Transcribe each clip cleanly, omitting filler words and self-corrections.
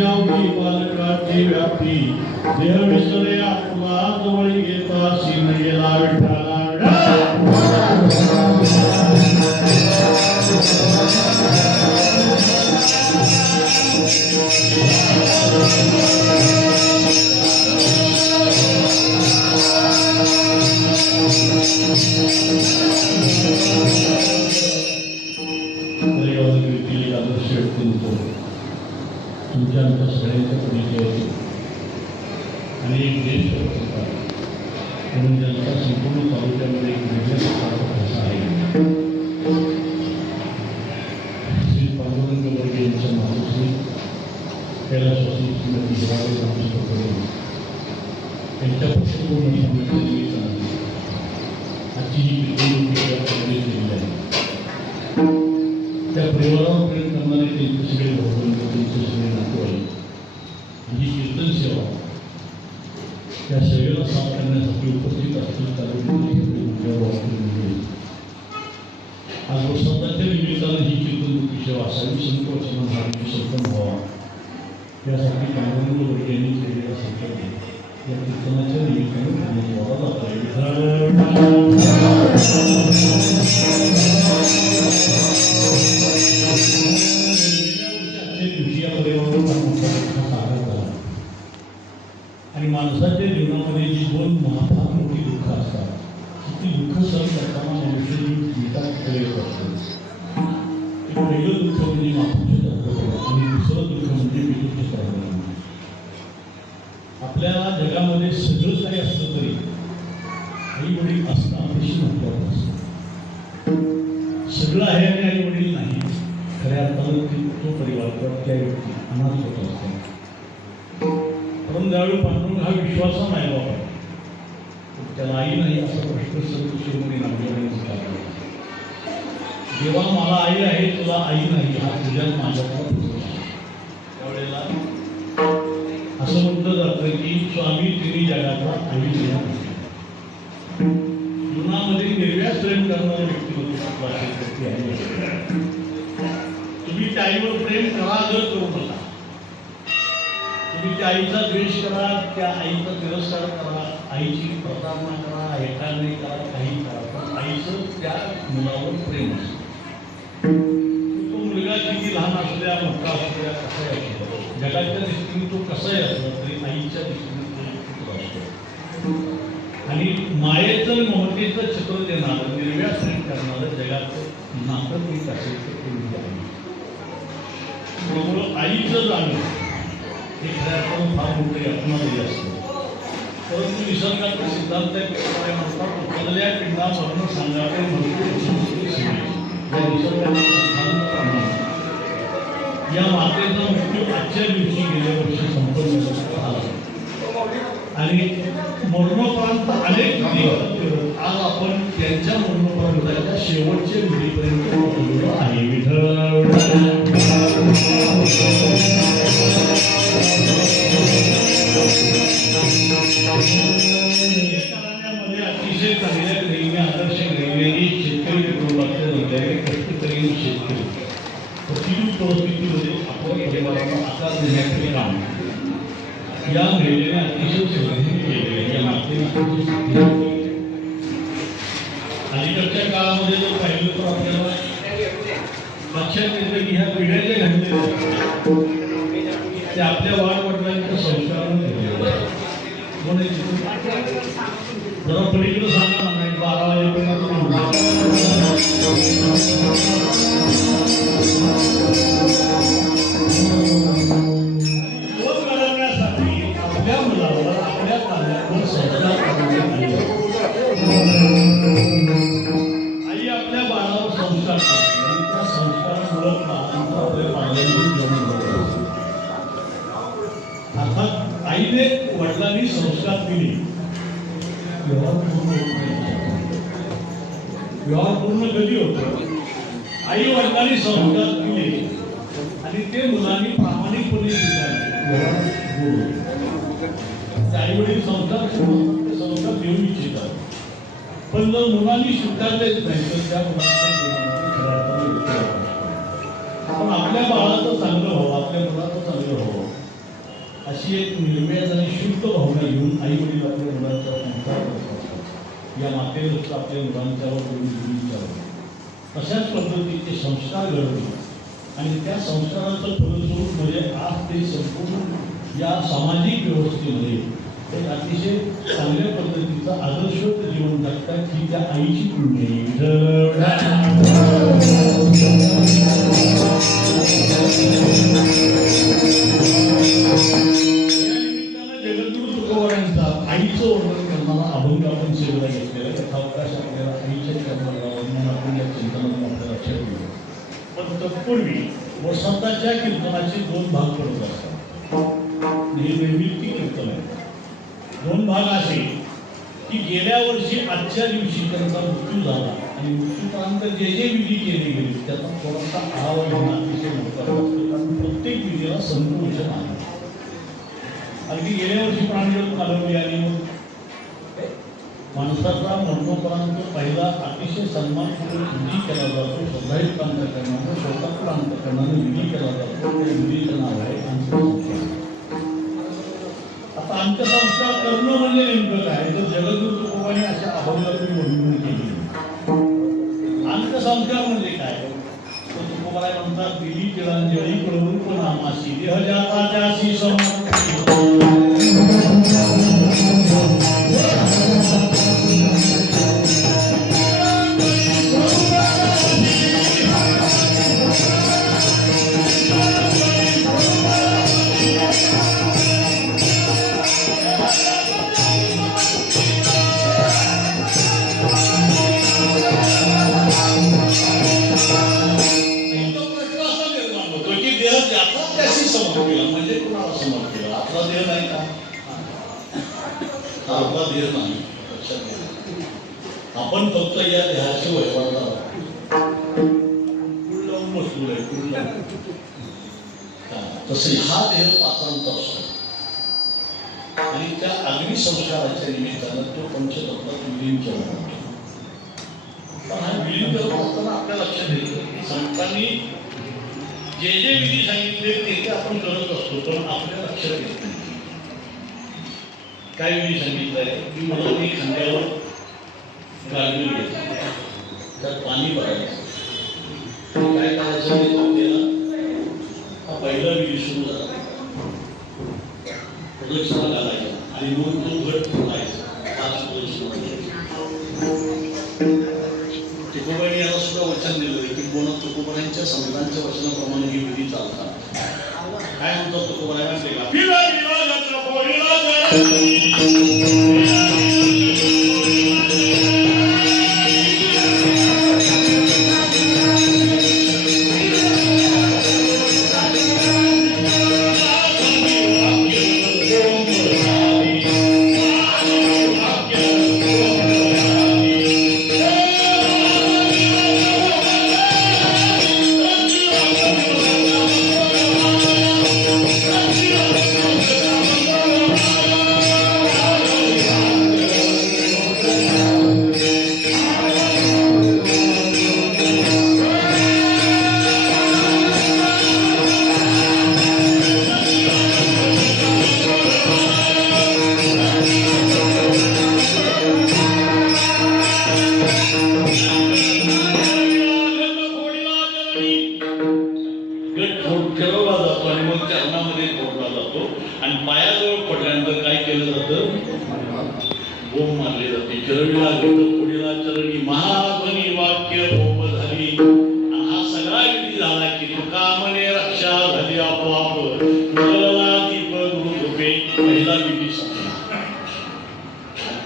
अवघी पालकाची व्याप्ती देह विसरे आत्मा जवळ घेता सीन गेला विठ्ठला तुमच्या आमच्या सगळ्यांच्या परिचय आणि एक ज्येष्ठ पत्रकार म्हणून ज्यांचा संपूर्ण तालुक्यामध्ये एक वेगळ्या प्रकारचा भाषा आहे श्री पांडुरंग वर्गे यांच्या मातोश्री कैलासवासी श्रीमती हिराबाई रामचंद्र पटेल यांच्या पक्षपूर्ण समितीच्या निमित्ताने आजची ही केलेली आहे. त्या परिवारावर प्रेम करणारे त्यांचे सगळे भगवंत त्यांचे सगळे नातेवाईक ही कीर्तन सेवा या सेवेला साथ करण्यासाठी उपस्थित असतील तालुक्यातील आज वसंताच्या निमित्तानं ही कीर्तन सेवा असावी संत वचन हा संपन्न व्हावा यासाठी पांडुरंग वर्गे यांनी केलेला संकल्प या कीर्तनाच्या निमित्तानं करण्यात यावा जात आहे. आणि माणसाच्या जीवनामध्ये जी दोन फार मोठी दुःख असतात ती दुःख सहन करताना मनुष्य जीवितात येत असतो. पहिलं दुःख म्हणजे माफीचे तत्व आणि दुसरं दुःख म्हणजे विद्युत तत्व. आपल्याला जगामध्ये सगळं काही असलं तरी आई वडील असणं अतिशय महत्त्वाचं असतं. सगळं आहे आणि आई वडील नाही खऱ्या अर्थानं तो परिवार किंवा त्या व्यक्ती अनाथ होत असतो. म्हणून ज्यावेळी पांडुरंग हा विश्वासा नाही बाबा त्याला आई नाही असा प्रश्न संत शिरोमणी नामदेवांनी विचारला. जेव्हा मला आई आहे तुला आई नाही हा तुझ्याच माझ्याकडे त्यावेळेला असं म्हटलं जातं की स्वामी तिन्ही जगाचा आई देणार जीवनामध्ये निर्व्याज प्रेम करणारे व्यक्ती होती आहे. तुम्ही त्या आईवर प्रेम करा जर करू नका. तुम्ही त्या आईचा द्वेष करा त्या आईचा तिरस्कार करा आईची प्रतारणा करा हेटाळणी करा काही करा पण आईचं त्या मुलावर प्रेम असतं. तो मुलगा किती लहान असल्या मोठा असल्या कसाही असतो जगाच्या दृष्टीने तो कसाही असला तरी आईच्या दृष्टीने तो असतो. आणि मायेचं ममतेचं चित्र देणारं निर्व्याज प्रेम करणारं जगाचं नातं एक असेल तर ते म्हणजे आई. त्यामुळं आईचं जाणं हे खऱ्या अर्थानं फार मोठे अपनालेले असतं. परंतु निसर्गाचा सिद्धांत आहे म्हणतात बदल्या पिंडा मरण सांगावे या मातेचा मृत्यू आजच्या दिवशी गेल्या वर्षी संपन्न झाला आणि मरणोपरांत अनेक आज आपण त्यांच्या मरणोपरांताच्या शेवटच्या विधीपर्यंत पोहोचलेलो आहे. कारणामध्ये अतिशय चांगल्या ग्रहिणी आदर्श ग्रहिणी शेतकरी कुटुंबातले नसलेले कष्टकरी शेतकरी प्रतिकूल परिस्थितीमध्ये आपण परिवाराला आकार देण्याचे काम या महिलेने अतिशय श्रद्धेने केलेले या मातेची अलीकडच्या काळामध्ये जर पाहिलं तर आपल्याला लक्षात येतं की ह्या पिढ्याचे घडलेले ते आपल्या वाढवडिलांच्या संस्काराने जरा पलीकडे सांगा ना 12 वाजेपर्यंत आपल्या मुलावर आपल्या पाल्यावर संस्कार आई आपल्या बाळावर संस्कार करते आणि त्या संस्कारामुळे आपल्या पाल्याची जन्म होतो. अर्थात आईने वडिलांनी संस्कार दिले व्यवहार पूर्ण कधी होतो आई वडिलांनी संस्कार दिले आणि ते मुलांनी प्रामाणिकपणे स्वीकारले. आई वडील संस्कार देऊ इच्छितात पण जर मुलांनी स्वीकारलेच नाही तर त्या मुलांच्या आपण आपल्या बाळाचं चांगलं व्हावं आपल्या मुलाचं चांगलं व्हावं अशी एक निर्मळ आणि शुद्ध भावना घेऊन आई वडील आपल्या मुलांच्या संस्कार करतात. या मातेवरच आपल्या मुलांच्यावर तशाच पद्धतीचे संस्कार घडवले आणि त्या संस्काराचं फलस्वरूप म्हणजे आज ते संपूर्ण या सामाजिक व्यवस्थेमध्ये एक अतिशय चांगल्या पद्धतीचा आदर्शवत जीवन जगतात ही त्या आईची पुण्य जगद्गुरु तुकोबारायांचा आईचं वर्णन करणारा अभंग आपण शेवला घेतलेला यथावकाश आपल्याला आईच्या कर्माला वर्णन आपण या चिंतनातून आपल्या लक्षात घेऊ. पण तत्पूर्वी वसंताच्या कीर्तनाचे 2 भाग पडत असतात. हे निर्मिती कीर्तन आहे. 2 भाग असे की गेल्या वर्षी आजच्या दिवशी त्यांचा मृत्यू झाला आणि मृत्यूपर्यंत जे जे विधी केले गेले त्याचा थोडासा आढावा घेणं अतिशय महत्त्वाचा असतो. कारण प्रत्येक विधीला संतोषण आहे. अगदी गेल्या वर्षी प्राणज्योत घालवली आणि मग माणसाचा मरणोपर्यंत पहिला अतिशय सन्मानपूर्वक विधी केला जातो. श्रद्धायुक्त अंतःकरणाने शोकाकुल अंतःकरणाने विधी केला जातो. त्या विधीचं नाव आहे अंत्यसंस्कार. आता अंत्यसंस्कार करणं म्हणजे नेमकं काय तर जगद्गुरु तुकोबांनी अशा अभंगातून वर्णन केली. अंत्यसंस्कार म्हणजे काय तर तुकोबाराय म्हणतात दिली तिळांजली कळवून नामाशी देह जाता त्याशी म्हणजे कुणाला समर्पिला आपला देह नाही का हा आपला देह नाही. आपण फक्त या देहाचे वैवाळदार कुळ लावून बसलो आहे. कुळ लावून तसे हा देह पात्रांचा असतो आणि त्या अग्नी संस्काराच्या निमित्तानं तो पंचतत्वात विलीन केला जातो. पण हा विलीन करत असताना आपल्या लक्षात येतं की संतांनी जे जे विधी सांगितले ते आपण करत असतो पण आपल्या लक्षात येत नाही. काय विधी सांगितलंय की मला मी खांद्यावर गाडवी घ्यायचं त्यात पाणी भरायचं काय करायचं त्याला हा पहिला विधी सुरू झाला. प्रदक्षिणा घालायचा आणि मग तो घट फुलायचा. 5 प्रदक्षिणा तुकोबांनी याला सुद्धा वचन दिलं की कोणा तुकोबांच्या संतांच्या वचनाप्रमाणे ही विधी चालतात. काय म्हणतात तुकोबांना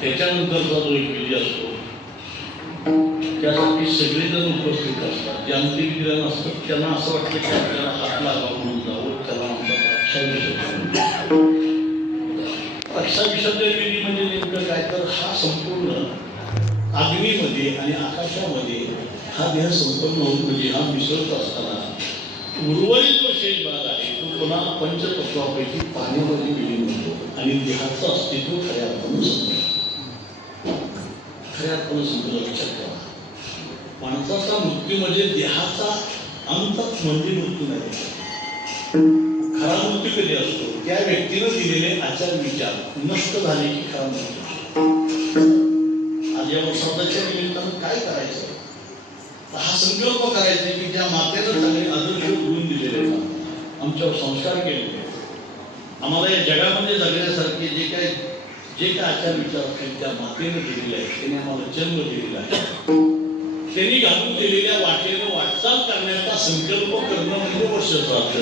त्याच्यानंतरचा जो एक विधी असतो त्यासाठी सगळेजण उपस्थित असतात. जे अंतिम विधी नसतात त्यांना असं वाटतं की आपल्याला हात लागावं म्हणून जावं. त्याला रक्षाभिषेक विधी म्हणजे नेमकं काय तर हा संपूर्ण अग्नीमध्ये आणि आकाशामध्ये हा देह संपन्न होऊन म्हणजे हा मिसळत असताना उर्वरित जो शेष भाग आहे तो पुन्हा पंचतत्वापैकी पाण्यामध्ये विलीन होतो आणि देहाचं अस्तित्व खऱ्या अर्थानं संपलं. खऱ्या अर्थानं संपलं. लक्षात ठेवा माणसाचा मृत्यू म्हणजे देहाचा अंत म्हणजे मृत्यू नाही. खरा मृत्यू कधी असतो? त्या व्यक्तीनं दिलेले आचार विचार नष्ट झाले की खरा मृत्यू. आज या वर्षाच्या निमित्तानं काय करायचं? हा संकल्प करायचा की ज्या मातेनं चांगले आदर्श गुण दिलेले आहेत, आमच्यावर संस्कार केलेले आहेत, आम्हाला या जगामध्ये जगण्यासारखे जे काय आचार विचार आहेत त्या मातेनं दिलेले आहेत, त्यांनी आम्हाला जन्म दिलेला आहे, त्यांनी घालून दिलेल्या वाटेनं वाटचाल करण्याचा संकल्प करणं म्हणजे वर्षश्राद्ध.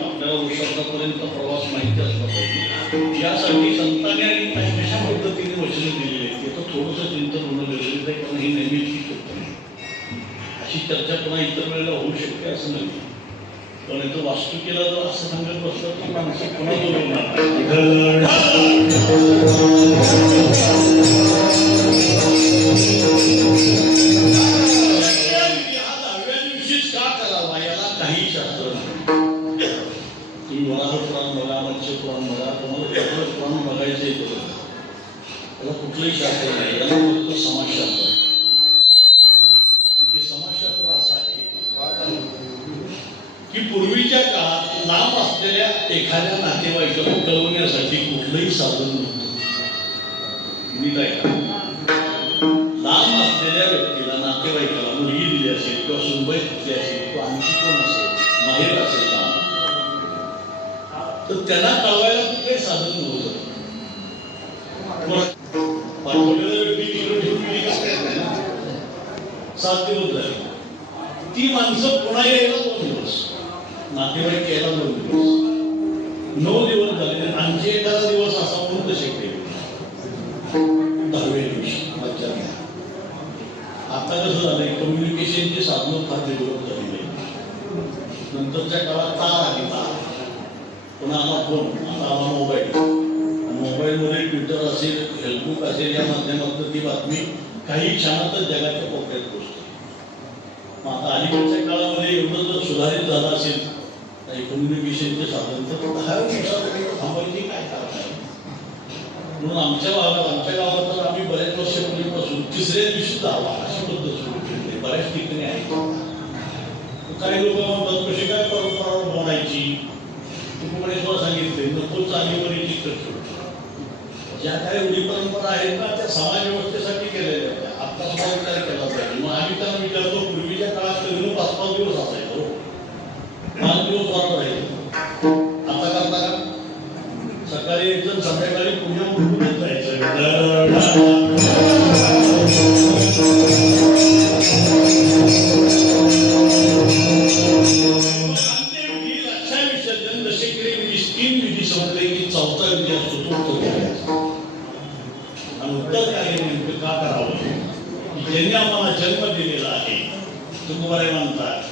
आपल्याला वर्षापर्यंत प्रवास माहिती असला पाहिजे. यासाठी संतांनी आणि कशा पद्धतीने वचन दिलेले आहेत याचं थोडंसं चिंतन होणं गरजेचं आहे, कारण ही नेहमीची अशी चर्चा पुन्हा इतर वेळेला होऊ शकते असं नाही. पण इथं वास्तुकीला जर असं सांगत बसलं तर माणसं पुन्हा कुठलंही शास्त्र नाही, याला फक्त समाजशास्त्र आहे. आणि ते समाजशास्त्र असं आहे की पूर्वीच्या काळात लांब असलेल्या एखाद्या नातेवाईकाला कळवण्यासाठी कुठलंही साधन नव्हतं. लांब असलेल्या व्यक्तीला, नातेवाईकाला मुलगी दिली असेल किंवा सुनबाई दिली असेल किंवा आणखी कोण असेल, माहेर असेल लांब, तर त्यांना कळवायला कुठलंही साधन नव्हतं. सात दिवस झाले, ती माणसं पुन्हा यायला 2 दिवस, नातेवाईक यायला 2 दिवस, 9 दिवस झाले. आणखी एखादा दिवस असा म्हणून तसे केले 10व्या दिवशी. आता कसं झालंय, कम्युनिकेशनची साधनं फार डेव्हलप झालेली आहे. नंतरच्या काळात तार आली, तार, पुन्हा आला फोन, आता आला मोबाईल. मोबाईलमध्ये ट्विटर असेल, फेसबुक असेल, या माध्यमातून ती बातमी काही क्षणातच जगाच्या कोपऱ्यात पोहोचते. मग आता अलीकडच्या काळामध्ये एवढं जर सुधारित झालं असेल कम्युनिकेशनचे साधन, तर 10 दिवसात थांबायची काय कारण आहे? म्हणून आमच्या गावात तर आम्ही बऱ्याच वर्षापूर्वीपासून 3ऱ्या दिवशी जावा अशी पद्धत सुरू केली. बऱ्याच ठिकाणी आहे. काही लोक म्हणतात कशी काय परंपरा बनायची, तुला सांगितले नको चालीवरीची चर्चा. ज्या काही रूढी परंपरा आहेत ना त्या समाज व्यवस्थेसाठी केलेल्या आहेत. आता सुद्धा विचार केला पाहिजे. मग आम्ही त्यांना विचारतो, पूर्वीच्या काळात कधी 5-5 दिवस असायचो, 5 दिवस वाढ राहील. आता करता का? सकाळी एक जण संध्याकाळी पुण्या उठूनच जायचं. ज्यांनी आम्हाला जन्म दिलेला आहे, तुकोबाराय म्हणतात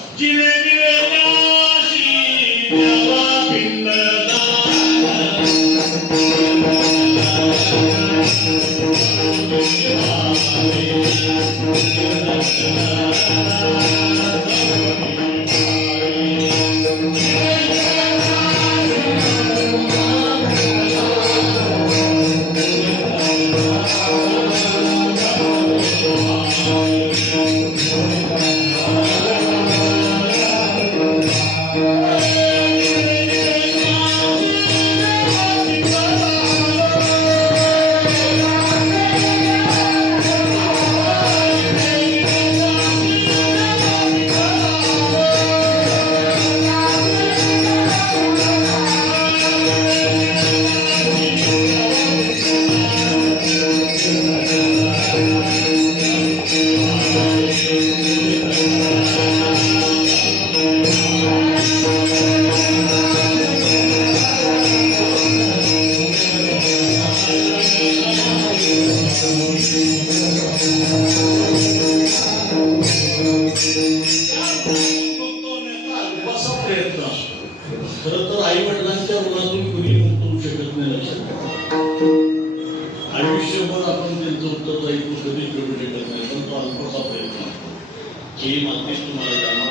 हे मातेच तुम्हाला जाणार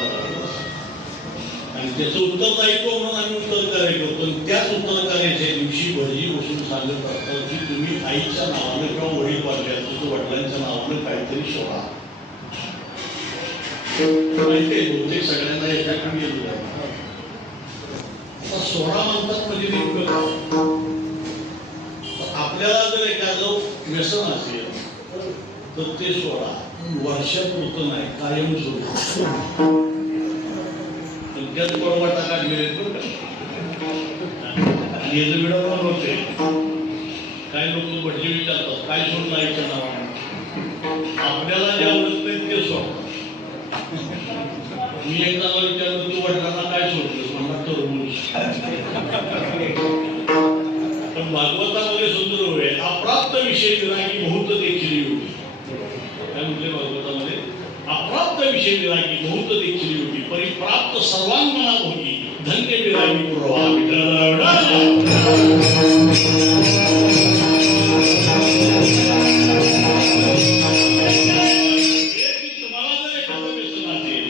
आणि त्याचं उत्तरदायित्व म्हणून आम्ही उत्तरकार्य करतो. त्याच उत्तरकार्याच्या दिवशी भटजी बसून सांगत असतात की तुम्ही आईच्या नावानं किंवा वडील वाढल्याचं वडिलांच्या नावानं काहीतरी सोडा. माहितीये बहुतेक सगळ्यांना याच्याकडे येतो आता सोडा म्हणतात म्हणजे नेमकं आपल्याला जर एखादं व्यसन असेल तर ते सोडा. वर्षापुरतं नाही, कायम सोडा. त्याच बळवाटा काढलेले आणि याचं विडंबन होते. काही लोक भटजी विचारतात काय सोडलं आईच्या नावाने. आपल्याला जे आवडत नाही ते सोड. मी एकदा विचारलं तू वडिलांना काय सोडलं म्हणला तरबूज. पण भागवतामध्ये सुंदर होय अप्राप्त विषय विरागी बहुत देखील योगी. काय म्हटले भागवतामध्ये अप्राप्त विषय विरागी बहुत देखील योगी परिप्राप्त सर्वांगना भोगी धन्य विरागी पूर्वा. तुम्हाला जर एखादं व्यसन असेल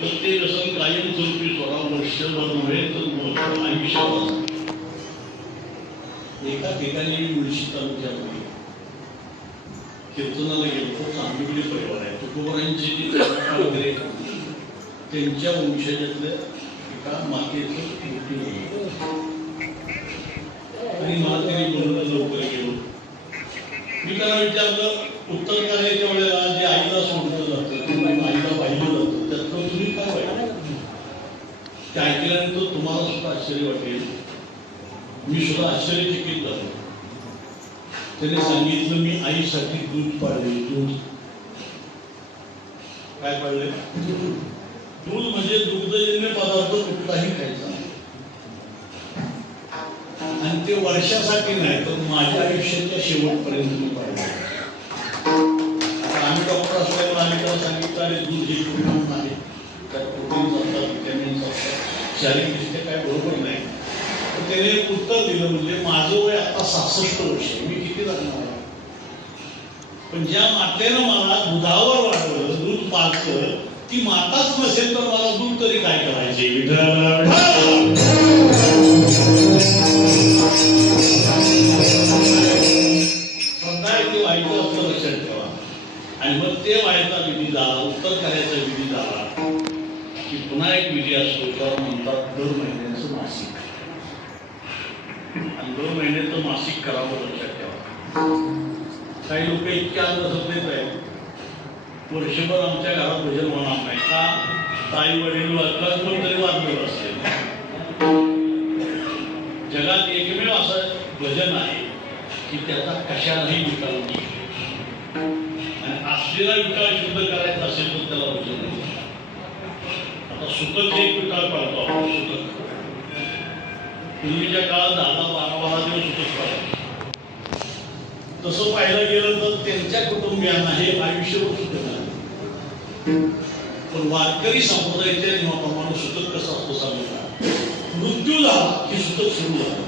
तर ते व्यसन कायमस्वरूपी सोडा. वर्षभर नव्हे तर आयुष्यावर. एका ठिकाणी मुळशी तालुक्यामध्ये कीर्तनाला गेलो. चांगली परिवार आहे. तुकोबारांची जी वगैरे त्यांच्या वंशजातल्या एका मातेचं मृत्यू झालं आणि मला त्यांनी बोलवलं. लवकर गेलो. मी त्यांना विचारलं उत्तर करायच्या वेळेला जे आईला सोडलं जातं किंवा आईला पाहिलं जातं त्यातलं तुम्ही काय वाईट. ते ऐकल्यानंतर तुम्हाला सुद्धा आश्चर्य वाटेल. मी सुद्धा आश्चर्यचकित झालो. त्याने सांगितलं मी आईसाठी दूध पाळले. दूध काय पाळले. दूध म्हणजे दुग्धजन्य पदार्थ कुठलाही खायचा आणि ते वर्षासाठी नाही तर माझ्या आयुष्याच्या शेवटपर्यंत मी पाळले. आम्ही डॉक्टर असल्यामुळे आम्ही त्याला सांगितलं अरे दूध हे प्रोटीन आहे, त्यात प्रोटीन्स असतात, व्हिटॅमिन्स असतात, शारीरिकदृष्ट्या काय बरोबर नाही. त्याने उत्तर दिलं म्हणजे माझं वय आता 66 वर्ष आहे, मी किती जगणार आहे. पण ज्या मातेनं मला दुधावर वाढवलं, दूध पाजलं, ती माताच नसेल तर मला दूध तरी काय करायचे. श्रद्धा आहे ते व्हायचं असं लक्षात ठेवा. आणि मग ते व्हायचा विधी झाला, उत्तर करायचा विधी झाला की पुन्हा एक विधी असतो त्याला म्हणतात दर महिन्याचं मासिक. आणि 2 महिन्याचं मासिक करावं लक्षात ठेवा. काही लोक इतके अंधश्रद्धेत आहेत वर्षभर आमच्या घरात भजन होणार नाही का. ताई वडील वाचलाच पण तरी वाजलेलं असेल. जगात एकमेव असं भजन आहे की त्याचा कशालाही विकाल नाही. आणि असलेला विकाल शुद्ध करायचा असेल तर त्याला भजन नाही. आता सुतक एक विकाल पाळतो आपण. सुतक पूर्वीच्या काळात 10-12 दिवस सुतक पाळायचे. तसं पाहायला गेलं तर त्यांच्या कुटुंबियांना हे आयुष्यभर सुतक आहे. पण वारकरी संप्रदायाच्या नियमाप्रमाणे सुतक कसं असतो सांगू का. मृत्यू झाला की सुतक सुरू झालं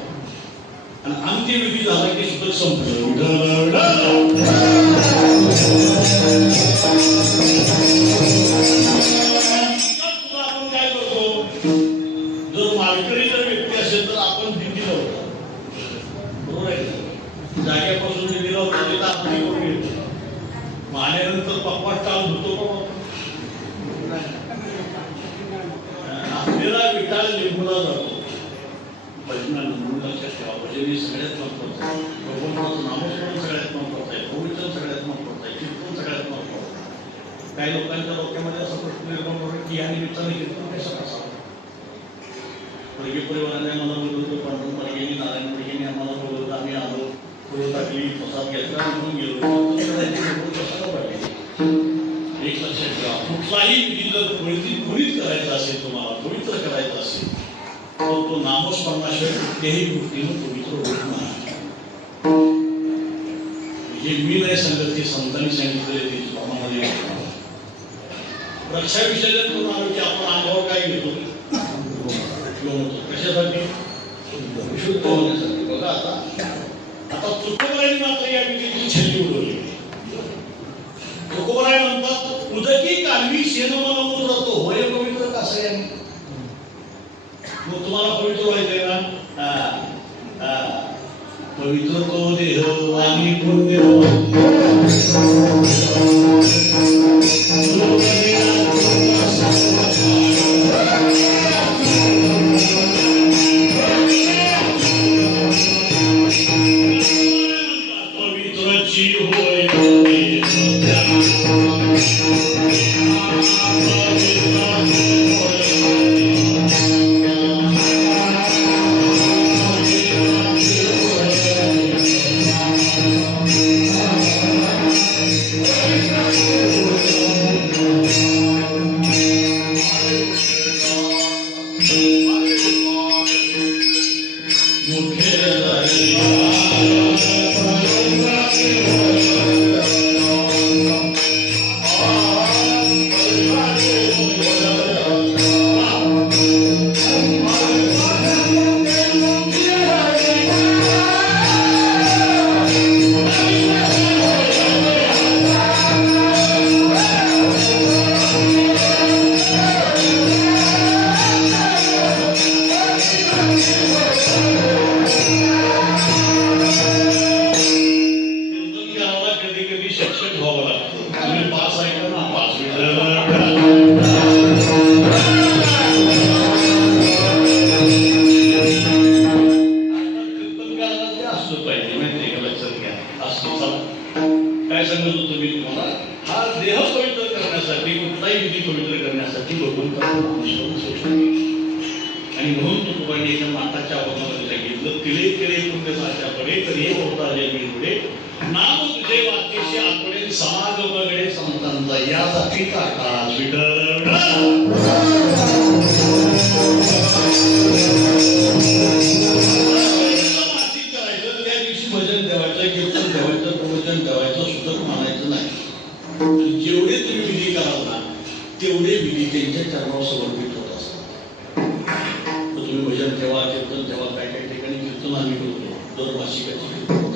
आणि अंत्यविधी झाला की सुतक संपलं. आपण काय करतो जर मालकरी जर व्यक्ती असेल तर आपण दिंडी लावतो. बरोबर आहे. जाग्यापासून दिंडी लावतो तिथं आपण करून घेतो. मग आल्यानंतर पप्पा टाळ धुतो. आपल्याला विठाल लिंबूला जातो. भजनानं लक्षात ठेवा. भजन हे सगळ्यात महत्वाचं आहे. भगवंताचं नामस्मरण सगळ्यात महत्वाचं आहे. पवित्र सगळ्यात महत्वाचं आहे. कीर्तन सगळ्यात महत्वाचं आहे. काही लोकांच्या डोक्यामध्ये असा प्रश्न निर्माण होतो की या निमित्ताने कीर्तन कसं असावं. पडगे परिवाराने आम्हाला बोलवलं, पांडुरंग पडगेंनी, नारायण पडगेंनी आम्हाला बोलवलं, आम्ही आलो, फुलं टाकली, प्रसाद घेतला, निघून गेलो. कशाला पाहिजे एक लक्षात ठेवा. कुठलाही विधी जर त्वरित करायचा असेल, तुम्हाला पवित्र करायचा असेल तर तो नामस्मरणाशिवाय कुठल्याही गोष्टीनं पवित्र होत नाही. हे मी नाही सांगत, हे संतांनी सांगितलेले ते स्वामामध्ये. रक्षा विसर्जन करून आलो की आपण अंगावर काय घेतो. कशासाठी. शुद्ध होण्यासाठी. बघा आता तुकोबारायांनी मात्र या विधीची छेली उडवली. तुकोबाराय म्हणतात उदकी कालवी शेण मला जातो होय पवित्र कसं आहे. मग तुम्हाला पवित्र व्हायचंय ना, पवित्र तो देह आणि काय सांगत होतो मी तुम्हाला, हा देह पवित्र करण्यासाठी, कुठलाही विधी पवित्र करण्यासाठी आणि म्हणून तुकोबांनी एका माताच्या अभंगामध्ये सांगितलं, तिळे तिळे पुण्य साच्याकडे तरी होता जमीनपुढे नाम तुझे वाक्यशी आकडे समाज वगैरे संतांचा यासाठी काकास विठ्ठल भजन ठेवायचं, कीर्तन ठेवायचं, प्रवचन ठेवायचं, सुतक मानायचं नाही. जेवढे तुम्ही विधी कराल ना तेवढे विधी त्यांच्या चरणावर समर्पित होत असतात. तुम्ही भजन ठेवा, कीर्तन ठेवा, काय काही ठिकाणी कीर्तन आम्ही करतो, दर मासिकाची कीर्तन.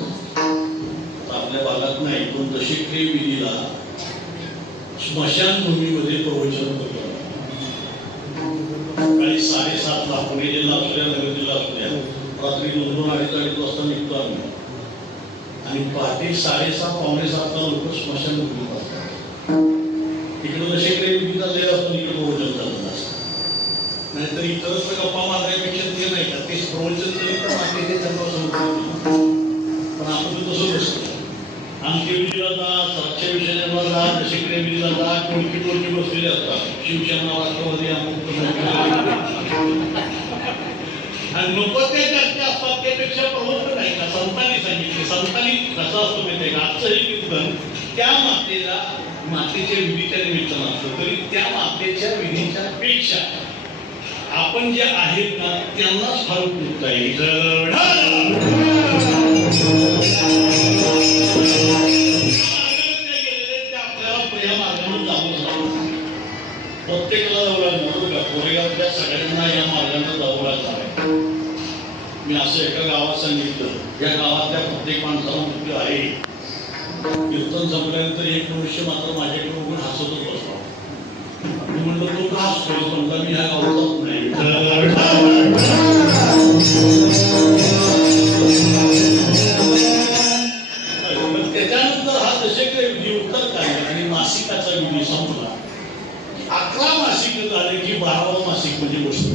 आपल्या भागात नाही पण दशक्रिय विधीला स्मशानभूमीमध्ये प्रवचन करतो. सकाळी 7:30ला पुणे जिल्हा असू द्या, नगर जिल्हा असू द्या, रात्री 2-2, 2:30 वाजता निघतो आम्ही आणि पहाटे 6:30, 6:45ला लोक स्मशानभूमीत असतात. तिकडे दशक्रिय विधी चाललेला असतो, इकडे प्रवचन चाललेलं असतं. नाहीतर इतरच गप्पा मारण्यापेक्षा ते नाही का, ते प्रवचन तरी तर मागे त्यांना समजत, पण आपण तसं नसतं. आमच्या विधीला जा, सातच्या विषयाला जा, दशक्रिय विधीला जा, टोळकी टोळकी बसलेले असतात. शिवसेना, राष्ट्रवादी, अमुक आणि नको ते चर्चा असतात. त्यापेक्षा प्रवचन नाही का, संतांनी सांगितले. संतांनी कसं असतं माहिती का, आजचंही कीर्तन त्या मातेच्या विधीच्या निमित्तानं असतं, तरी त्या मातेच्या विधीच्या पेक्षा आपण जे आहेत ना त्यांनाच फार उपयुक्त आहे. प्रत्येकाला जाऊ कोरेगावच्या सगळ्यांना या मार्गाने जाऊ लागणार. मी असं एका गावात सांगितलं, या गावातल्या प्रत्येक माणसाला मुख्य आहे. कीर्तन संपल्यानंतर एक मनुष्य मात्र माझ्याकडे बघून हसतच बसला. मी म्हणलं तो का हसतोय, म्हणला मी ह्या गावाचाच नाही. त्याच्यानंतर हा दशक्रिय विधी उत्तर काढला आणि मासिकाचा विधी संपला. 11 मासिक झाले की 12वं मासिक म्हणजे गोष्ट.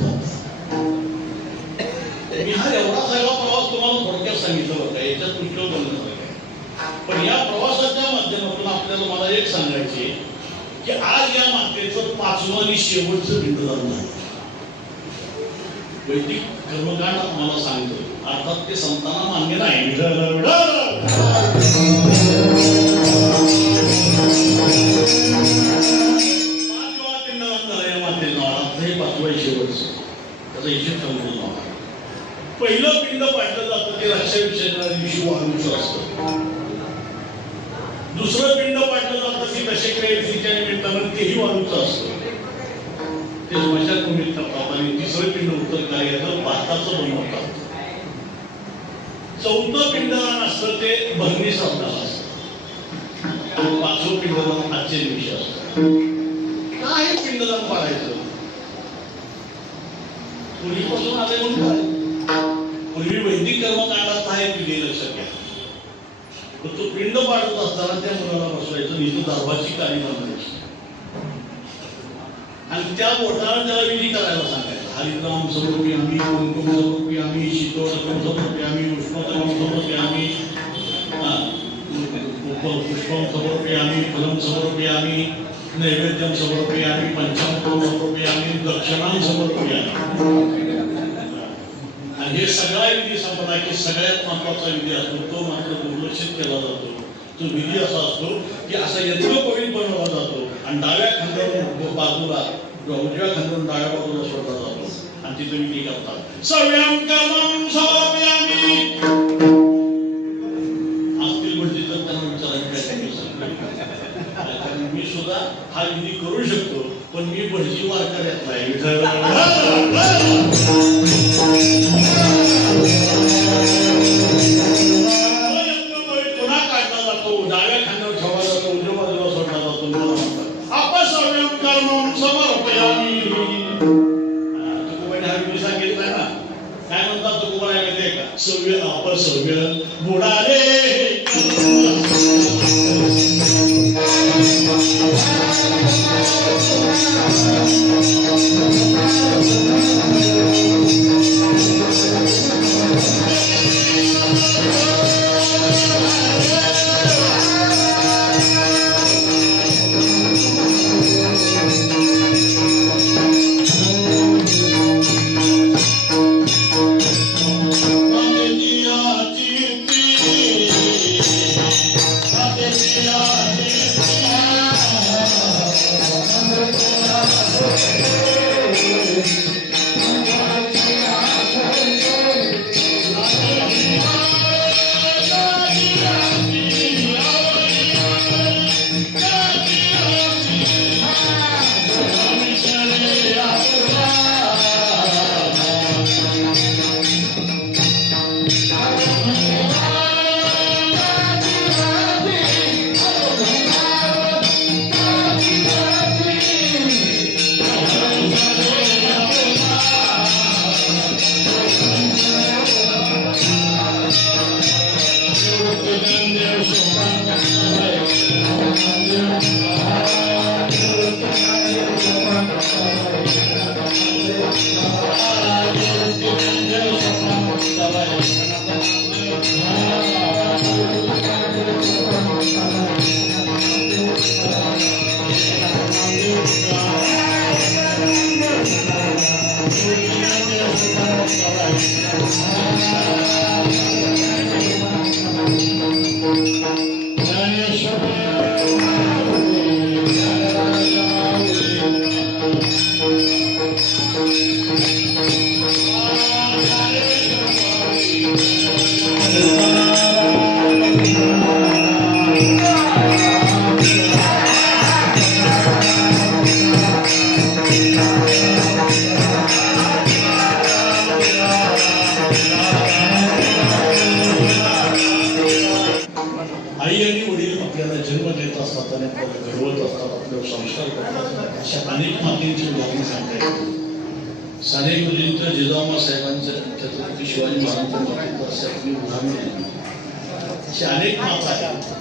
मी हा एवढा सगळा प्रवास तुम्हाला थोडक्यात सांगितलं होता, याच्यात पुष्कळ बोलणं. पण या प्रवासाच्या माध्यमातून आपल्याला मला एक सांगायचे की आज या मातेचं 5वं आणि शेवटचं पिंडदान आहे. वैदिक कर्मकांड मला सांगतो, अर्थात ते संतांना मान्य नाही. 5वा पिंडदान झालं या मातेचं, हे 5वं शेवटचं. त्याचा हिशोब समजून नव्हता. पहिलं पिंड पाडलं जातं ते रक्षाभिषेकाच्या दिवशी वाढूचं असतं. दुसरं पिंड पाडलं जातं ते दशक्रिय विधीच्या निमित्तानं तेही वाढूचं असतं, ते स्मशानभूमीत करतात. आणि तिसरं पिंड उत्तर कार्याचं भाताचं बनवतात. 4थं पिंडदान असतं ते भरणी श्राद्धाला असतं. 5वं पिंडदान आजच्या दिवशी असतं. काय पिंडदान पाडायचं, पूर्वीपासून आले म्हणून काय? पूर्वी वैदिक कर्मकांडात आहे पिढी लक्षात घ्या. तो पिंड पाडत असताना त्या मुलाला बसवायचं, इथं दरबाची काळी बांधायची आणि त्या बोटाला त्याला विधी करायला सांगायचं. हरिनाम समर्पी आम्ही, कुंकुम समर्पी आम्ही, शीतोषम समर्पी आम्ही, उष्णतम समर्पी आम्ही, पुष्पम समर्पी आम्ही, फलम समर्पी आम्ही, नैवेद्यम समर्पी आम्ही, पंचामृतम समर्पी आम्ही, दक्षिणाम समर्पी आम्ही. आणि हे सगळा विधी संपला की सगळ्यात महत्वाचा विधी असतो, तो मात्र दुर्लक्षित केला जातो. तो विधी असा असतो की असा यज्ञोपवीत बनवला जातो आणि डाव्या खांद्यावरून बाजूला उजव्या खांद्यावरून डाव्या बाजूला सोडला जातो आणि तिथे विधी करतात. सव्यम कर्मं समर्पयामि. असतील म्हणजे तर त्यांना विचारायचं काय, मी सुद्धा हा विधी करू शकतो पण मी भटजी वारकर येत नाही. पुन्हा काढला जातो, डाव्या खांद्यावर ठेवला जातो, उजव्या बाजूला सोडला जातो. अपसव्यम कर्मं समर्पयामि. तुकोबाने हा विधी सांगितलाय ना. काय म्हणतात तुकोबाने माहितीये का? सव्य अपसव्य बुडाले अनेक मातींची उदाहरणं सांगता येतात. साने गुरुजींचं, जिजाऊमा साहेबांचं, छत्रपती शिवाजी महाराजांचं अशी उदाहरणं अशी अनेक माता आहेत.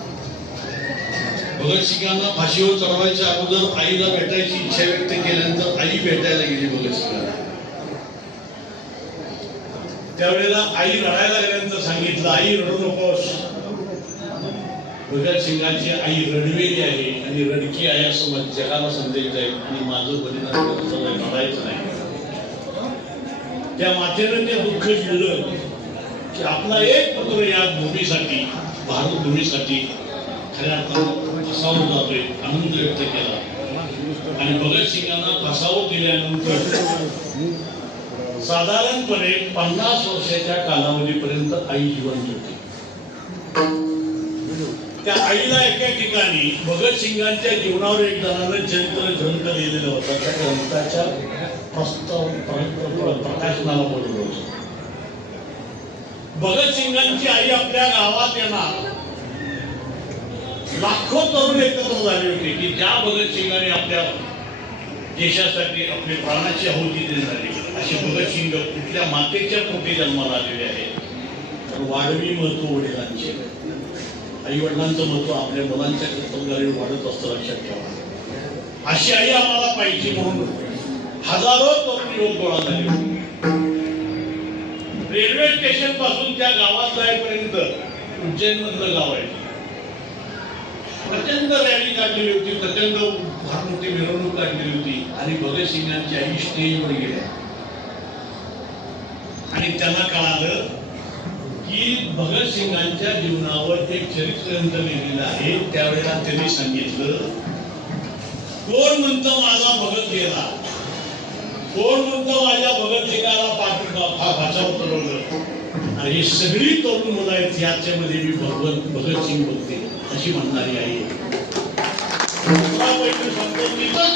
भगतसिंगांना फाशीवर चढवायच्या अगोदर आईला भेटायची इच्छा व्यक्त केल्यानंतर आई भेटायला गेली भगतसिंगांना. त्यावेळेला आई रडायला गेल्यानंतर सांगितलं, आई रडू नकोस. भगतसिंगांची आई रडवेली आहे आणि रडकी आहे असं जगाला संदेश जाईल आणि माझं बलिदान रडायचं नाही. त्या मातेनं ते दुःख दिलं की आपला एक पुत्र या भूमीसाठी, भारत भूमीसाठी खऱ्या अर्थानं फासावर जातोय, आनंद व्यक्त केला. आणि भगतसिंगांना फासावर दिल्यानंतर साधारणपणे 50 वर्षाच्या कालावधीपर्यंत आई जिवंत होती. त्या आईला एका ठिकाणी भगतसिंगांच्या जीवनावर एक जणांना ग्रंथ लिहिलेला होता. त्या ग्रंथाच्या प्रकाशनाला बोलवलं होतं. भगतसिंगांची आई आपल्या गावात येणार. लाखो तरुण एकत्र झाले होते की ज्या भगतसिंगाने आपल्या देशासाठी आपली प्राणाची आहुती देण्यात आली. असे भगतसिंग कुठल्या मातेच्या पोटी जन्माला आलेले आहेत. तर वाढवी महत्व वडिलांचे, आई वडिलांचं महत्व आपल्या मुलांच्या कर्तव्याने वाढत असतं, लक्षात ठेवा. अशी आई आम्हाला पाहिजे म्हणून हजारो तरुण युवक गोळा झाले. रेल्वे स्टेशन पासून त्या गावात जाईपर्यंत उज्जैन मधलं गाव आहे, प्रचंड रॅली काढलेली होती, प्रचंड फार मोठी मिरवणूक काढलेली होती. आणि भगतसिंगांची आई स्टेजवर गेल्या आणि त्यांना कळालं की भगतसिंगांच्या जीवनावर एक चरित्रग्रंथ लिहिलेला आहे. त्यावेळेला त्यांनी सांगितलं, कोण म्हणतं माझा भगत गेला, कोण म्हणतं माझ्या भगतसिंगाला फासा उतरवलं. आणि ही सगळी तरुण मुलं आहेत, याच्यामध्ये मी भगतसिंग बघते अशी म्हणणारी आई.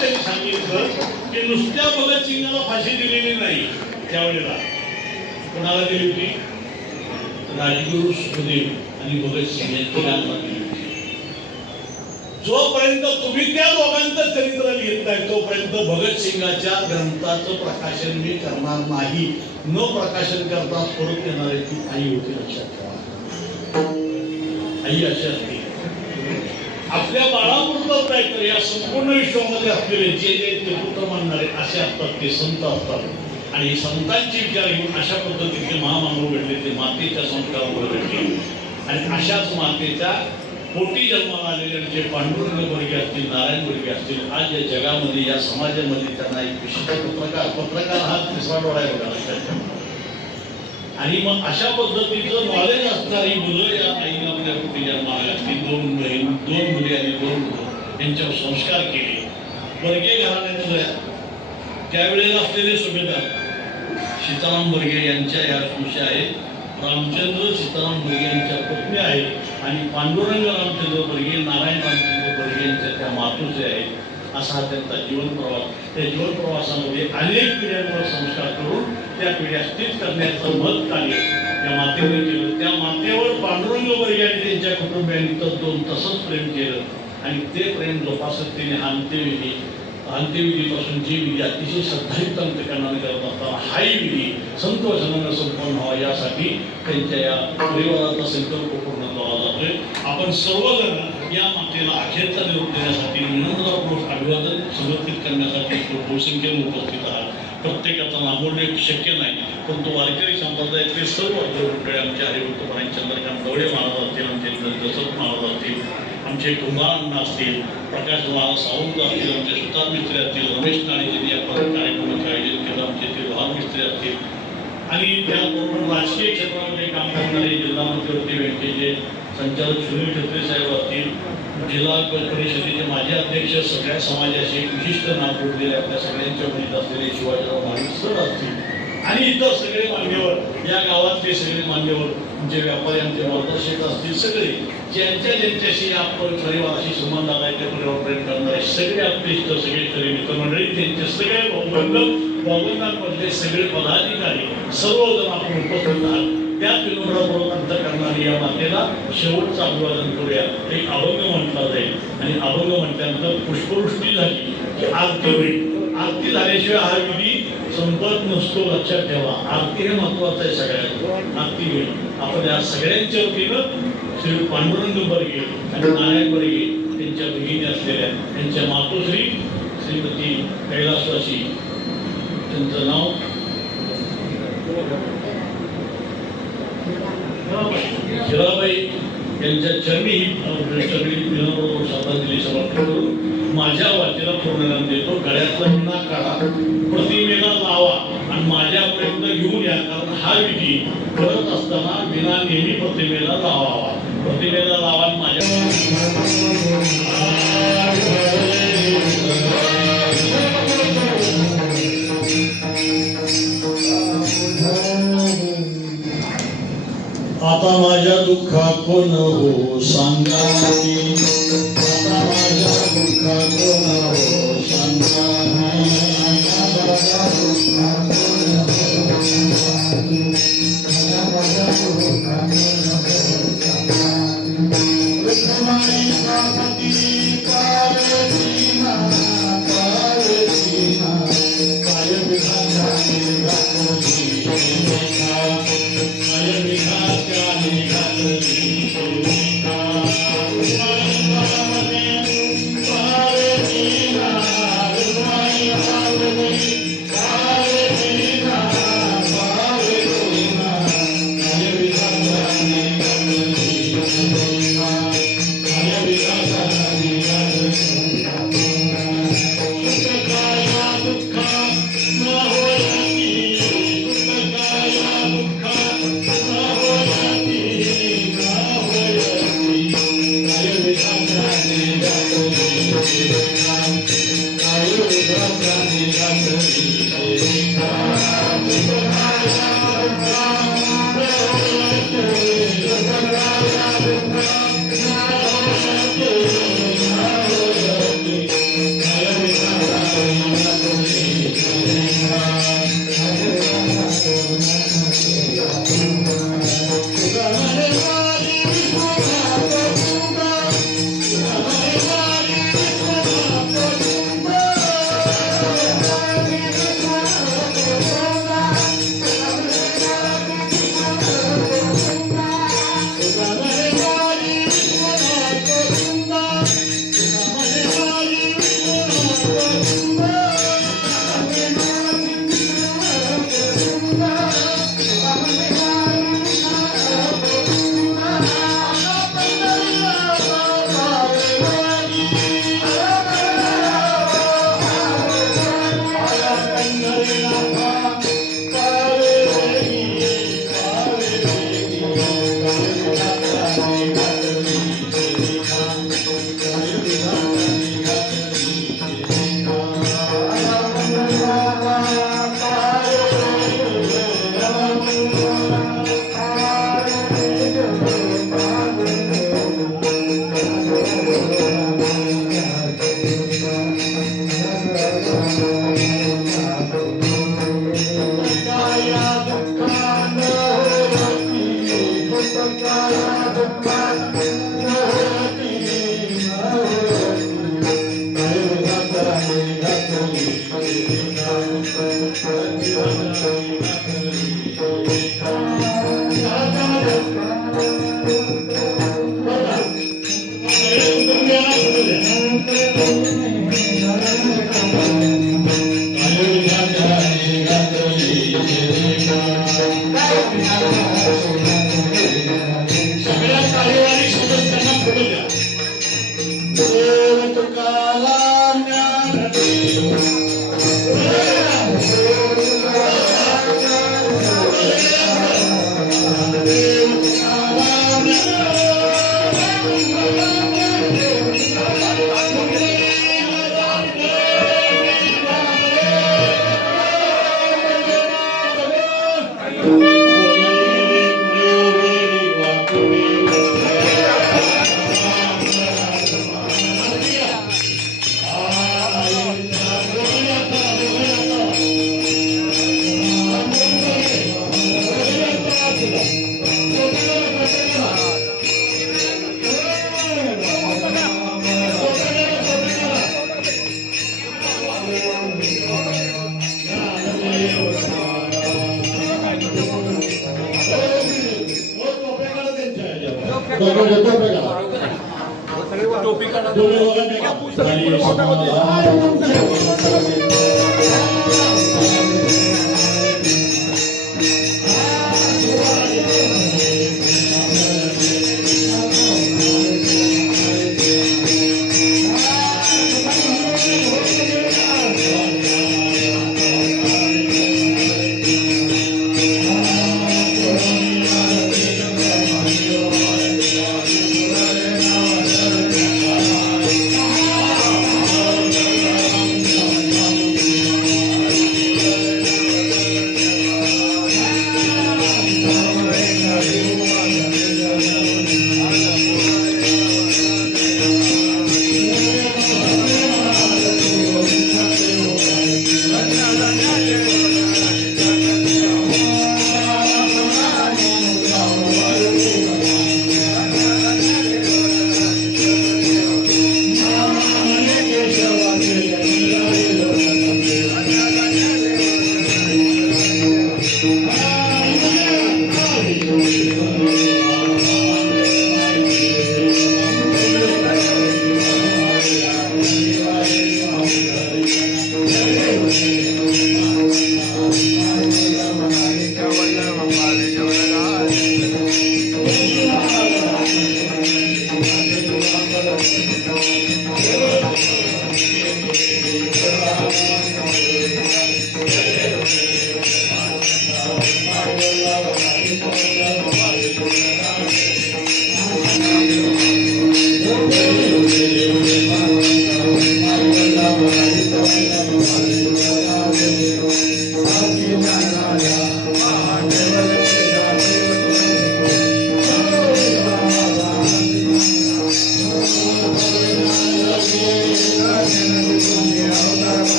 त्यांनी सांगितलं की नुसत्या भगतसिंगाला फाशी दिलेली नाही, त्यावेळेला कोणाला दिली होती, राजगुरू सुखदेव आणि भगतसिंग यांची गाथा दिली होती. जोपर्यंत तुम्ही त्या दोघांचं चरित्र लिहित नाही तोपर्यंत भगतसिंगाच्या ग्रंथाचं प्रकाशन मी करणार नाही. न प्रकाशन करता परत येणारी ती आई होती, लक्षात ठेवा. आई अशी असते, आपल्या बाळापुरतं काहीतरी या संपूर्ण विश्वामध्ये असलेले जे जे ते पुत्र मानणारे असे असतात, ते संत असतात. आणि संतांची विचार घेऊन अशा पद्धतीचे महामानव घडले, ते मातेच्या संस्कारामुळे घडले. आणि अशाच मातेच्या पोटी जन्माला आलेले जे पांडुरंग वर्गीय असतील, नारायण वर्गीय असतील, आज या जगामध्ये या समाजामध्ये त्यांना एक विशिष्ट पत्रकार हा तिसरा डोळा आहे बघा, लक्षात ठेवा. आणि मग अशा पद्धतीचं नॉलेज असणारी मुलं या आईने आपल्या पोटी जन्माला घातली. दोन मुली आणि 2 मुलं यांच्यावर संस्कार केले. वर्गीय घराण्यातल्या त्यावेळेला असलेले सुभेदार सीताराम बर्गे यांच्या या खुशी आहेत. रामचंद्र सीताराम बर्गे यांच्या पत्नी आहेत आणि पांडुरंग रामचंद्र बर्गे, नारायण रामचंद्र बर्गे यांच्या त्या मातोश्री आहेत. असा त्यांचा जीवन प्रवास. त्या जीवन प्रवासामध्ये अनेक पिढ्यांवर संस्कार करून त्या पिढ्या स्थित करण्याचं मत कार्य त्या मातेवर केलं. त्या मातेवर पांडुरंग बर्गे आणि त्यांच्या कुटुंबियांनी तसंच प्रेम केलं आणि ते प्रेम जोपासत त्यांनी अंत्यविधीपासून जी विधी अतिशय श्रद्धायुक्त अंत्यकरणाने करत असताना हाही विधी संत वचनानं संपन्न व्हावा यासाठी त्यांच्या या परिवाराचा संकल्प पूर्ण केला जातोय. आपण सर्वजण या मातेला अखेरचा निरोप देण्यासाठी विनम्रपूर्वक अभिवादन समर्पित करण्यासाठी बहुसंख्येने उपस्थित आहात. प्रत्येकाचा नामोल्लेख शक्य नाही, परंतु वारकरी संप्रदायातले सर्व मंडळी आमचे हरिभक्त चंद्रकांत गवळे महाराज असतील, आमचे दशरथ महाराज असतील, आमचे कुंभारांना असतील, प्रकाश महाराज सावंत असतील, आमचे सुतार मिस्त्री असतील, रमेश नाळे यांनी या कार्यक्रमाचे आयोजन केलं, आमचे ते लहान मिस्त्री असतील आणि त्याबरोबर राजकीय क्षेत्रामध्ये काम करणारे जिल्हा मध्यवर्ती बँकेचे संचालक सुनील खत्रे साहेब असतील, जिल्हा परिषदेचे माजी अध्यक्ष, सगळ्या समाजाचे विशिष्ट नाव जोडलेले आपल्या सगळ्यांच्या वतीत असलेले शिवाजीराव महाडिक सर असतील आणि इतर सगळे मान्यवर, या गावातले सगळे मान्यवर, जे व्यापारी आमचे मार्गदर्शक असतील, सगळे ज्यांच्याशी आपण परिवाराशी संबंध आलाय, त्या परिवार प्रेम करणारे सगळे आपले इष्ट, सगळे खरे मित्रमंडळी, त्यांचे सगळे बांधवांमधले सगळे पदाधिकारी, सर्वजण आपण उपस्थित आहात. त्याच विनम्रपूर्वक अंतःकरणाने या मातेला शेवटचं अभिवादन करूया. एक अभंग म्हटला जाईल आणि अभंग म्हटल्यानंतर पुष्पवृष्टी झाली की आरती होईल. आरती झाल्याशिवाय हा विधी संपत नसतो, लक्षात ठेवा. आरती हे महत्वाचं आहे, सगळ्यांना आरती होईल. आपण या सगळ्यांच्या वतीनं श्री पांडुरंग बर्गे आणि नारायण बर्गे त्यांच्या भगिनी असलेल्या त्यांच्या मातोश्री श्रीमती कैलासवासी, त्यांचं नाव हिराबाई यांच्या चरणी सगळी विनम्र श्रद्धांजली समर्पण करून माझ्या वाचेला पूर्णदान देतो. गळ्यातला विना काढा, प्रतिमेला लावा आणि माझ्यापर्यंत घेऊन या, कारण हा विधी करत असताना विना नेहमी प्रतिमेला लावावा. प्रतिमेला लावा माझ्या आता माझ्या दुःखा कोण हो सांगा, आता माझ्या दुःखा कोण हो सांगा, काय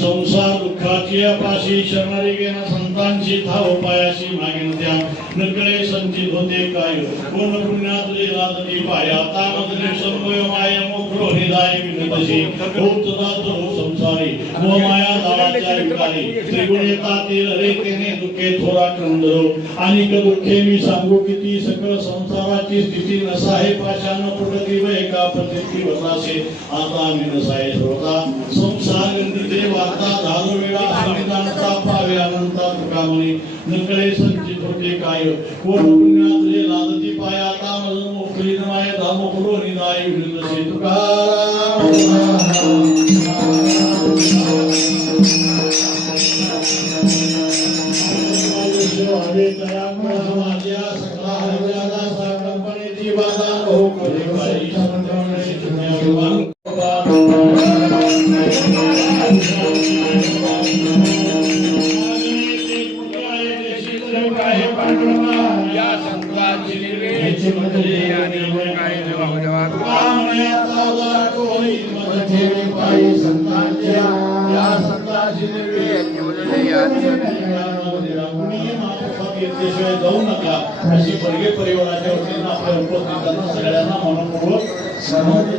संसार दुःखाची अपाशी शरणारी गेना संतांची धाव पायाशी मागील त्या नकळे संचित होते काय कोण पुण्यात लादती पाया तामदले संमय माय मोकळो हृदय विनतशी होत जातो संसारी मो माया दावाच्या विकारी त्रिगुणे तातील रेतेने दुखे थोरा क्रंदरो आणि दुःखे मी सांगू किती सकळ संसाराची स्थिती नसाहे पाशान प्रगती व एका प्रतिती वसासे आता मी नसाहे श्रोता संसार गंधीचे वार्ता धारो वेळा संविधानता पावे अनंता तुकामणी नकळे संचित होते काय कोण पुण्यात लादती पाया आता मज मोकळी माय धामो पुरो निदाय विनतसे तुकाराम हरे तयाम समाज्या सकला हरियादा सा कंपनीची बाधा हो कोले काही संतवणे चिन्ह या संतवाची निर्वेची मधली आणि काय देवात कामण्याचा कोणी मध्ये पायी संतांच्या या संतांची निर्वेची मधली आणि शिवाय जाऊ नका अशी बडगे परिवाराच्या वतीनं आपल्या उपस्थितांना सगळ्यांना मनपूर्वक सर्वांचे